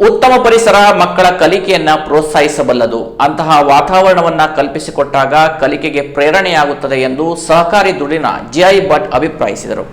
ಉತ್ತಮ ಪರಿಸರ ಮಕ್ಕಳ ಕಲಿಕೆಯನ್ನ ಪ್ರೋತ್ಸಾಹಿಸಬಲ್ಲದು. ಅಂತಹ ವಾತಾವರಣವನ್ನ ಕಲ್ಪಿಸಿಕೊಟ್ಟಾಗ ಕಲಿಕೆಗೆ ಪ್ರೇರಣೆಯಾಗುತ್ತದೆ ಎಂದು ಸಹಕಾರಿ ದುಡಿನ ಜಿಐ ಭಟ್ ಅಭಿಪ್ರಾಯಿಸಿದರು.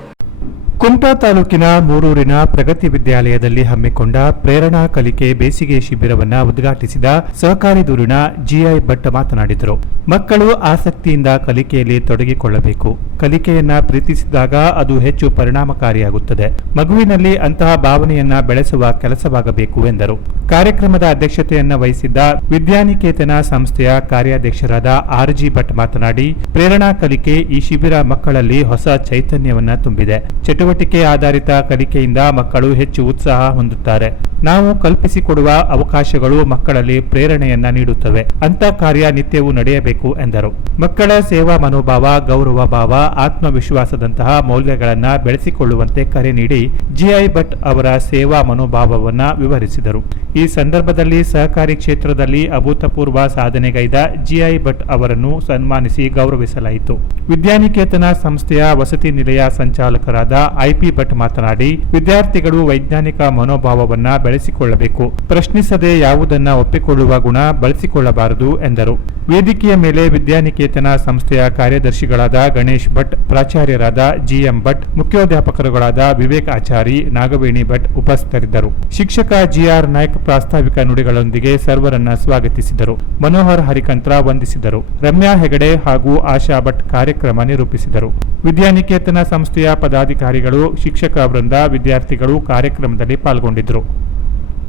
ಕುಮಟಾ ತಾಲೂಕಿನ ಮೂರೂರಿನ ಪ್ರಗತಿ ವಿದ್ಯಾಲಯದಲ್ಲಿ ಹಮ್ಮಿಕೊಂಡ ಪ್ರೇರಣಾ ಕಲಿಕೆ ಬೇಸಿಗೆ ಶಿಬಿರವನ್ನು ಉದ್ಘಾಟಿಸಿದ ಸಹಕಾರಿ ದೂರಿನ ಜಿಐ ಭಟ್ ಮಾತನಾಡಿದರು. ಮಕ್ಕಳು ಆಸಕ್ತಿಯಿಂದ ಕಲಿಕೆಯಲ್ಲಿ ತೊಡಗಿಕೊಳ್ಳಬೇಕು. ಕಲಿಕೆಯನ್ನ ಪ್ರೀತಿಸಿದಾಗ ಅದು ಹೆಚ್ಚು ಪರಿಣಾಮಕಾರಿಯಾಗುತ್ತದೆ. ಮಗುವಿನಲ್ಲಿ ಅಂತಹ ಭಾವನೆಯನ್ನ ಬೆಳೆಸುವ ಕೆಲಸವಾಗಬೇಕು ಎಂದರು. ಕಾರ್ಯಕ್ರಮದ ಅಧ್ಯಕ್ಷತೆಯನ್ನು ವಹಿಸಿದ್ದ ವಿದ್ಯಾನಿಕೇತನ ಸಂಸ್ಥೆಯ ಕಾರ್ಯಾಧ್ಯಕ್ಷರಾದ ಆರ್ ಜಿ ಭಟ್ ಮಾತನಾಡಿ, ಪ್ರೇರಣಾ ಕಲಿಕೆ ಈ ಶಿಬಿರ ಮಕ್ಕಳಲ್ಲಿ ಹೊಸ ಚೈತನ್ಯವನ್ನು ತುಂಬಿದೆ. ಚಟುವಟಿಕೆ ಆಧಾರಿತ ಕಲಿಕೆಯಿಂದ ಮಕ್ಕಳು ಹೆಚ್ಚು ಉತ್ಸಾಹ ಹೊಂದುತ್ತಾರೆ. ನಾವು ಕಲ್ಪಿಸಿಕೊಡುವ ಅವಕಾಶಗಳು ಮಕ್ಕಳಲ್ಲಿ ಪ್ರೇರಣೆಯನ್ನ ನೀಡುತ್ತವೆ. ಅಂತ ಕಾರ್ಯ ನಿತ್ಯವೂ ನಡೆಯಬೇಕು ಎಂದರು. ಮಕ್ಕಳ ಸೇವಾ ಮನೋಭಾವ, ಗೌರವ ಭಾವ, ಆತ್ಮವಿಶ್ವಾಸದಂತಹ ಮೌಲ್ಯಗಳನ್ನ ಬೆಳೆಸಿಕೊಳ್ಳುವಂತೆ ಕರೆ ನೀಡಿ ಜಿಐ ಭಟ್ ಅವರ ಸೇವಾ ಮನೋಭಾವವನ್ನ ವಿವರಿಸಿದರು. ಈ ಸಂದರ್ಭದಲ್ಲಿ ಸಹಕಾರಿ ಕ್ಷೇತ್ರದಲ್ಲಿ ಅಭೂತಪೂರ್ವ ಸಾಧನೆಗೈದ ಜಿಐ ಭಟ್ ಅವರನ್ನು ಸನ್ಮಾನಿಸಿ ಗೌರವಿಸಲಾಯಿತು. ವಿದ್ಯಾನಿಕೇತನ ಸಂಸ್ಥೆಯ ವಸತಿ ನಿಲಯ ಸಂಚಾಲಕರಾದ ಐಪಿ ಭಟ್ ಮಾತನಾಡಿ, ವಿದ್ಯಾರ್ಥಿಗಳು ವೈಜ್ಞಾನಿಕ ಮನೋಭಾವವನ್ನ ಬೆಳೆಸಿಕೊಳ್ಳಬೇಕು. ಪ್ರಶ್ನಿಸದೆ ಯಾವುದನ್ನ ಒಪ್ಪಿಕೊಳ್ಳುವ ಗುಣ ಬಳಸಿಕೊಳ್ಳಬಾರದು, ಎಂದರು. ವೇದಿಕೆಯ ಮೇಲೆ ವಿದ್ಯಾನಿಕೇತನ ಸಂಸ್ಥೆಯ ಕಾರ್ಯದರ್ಶಿಗಳಾದ ಗಣೇಶ್ ಭಟ್, ಪ್ರಾಚಾರ್ಯರಾದ ಜಿಎಂ ಭಟ್ ಮುಖ್ಯೋಧ್ಯಾಪಕರುಗಳಾದ ವಿವೇಕ್ ಆಚಾರಿ, ನಾಗವೇಣಿ ಭಟ್ ಉಪಸ್ಥಿತರಿದ್ದರು. ಶಿಕ್ಷಕ ಜಿಆರ್ ನಾಯ್ಕ್ ಪ್ರಾಸ್ತಾವಿಕ ನುಡಿಗಳೊಂದಿಗೆ ಸರ್ವರನ್ನ ಸ್ವಾಗತಿಸಿದರು. ಮನೋಹರ್ ಹರಿಕಂತ್ರ ವಂದಿಸಿದರು. ರಮ್ಯಾ ಹೆಗಡೆ ಹಾಗೂ ಆಶಾ ಭಟ್ ಕಾರ್ಯಕ್ರಮ ನಿರೂಪಿಸಿದರು. ವಿದ್ಯಾನಿಕೇತನ ಸಂಸ್ಥೆಯ ಪದಾಧಿಕಾರಿಗಳು, ಶಿಕ್ಷಕ ವೃಂದ ವಿದ್ಯಾರ್ಥಿಗಳು ಕಾರ್ಯಕ್ರಮದಲ್ಲಿ ಪಾಲ್ಗೊಂಡಿದ್ದರು.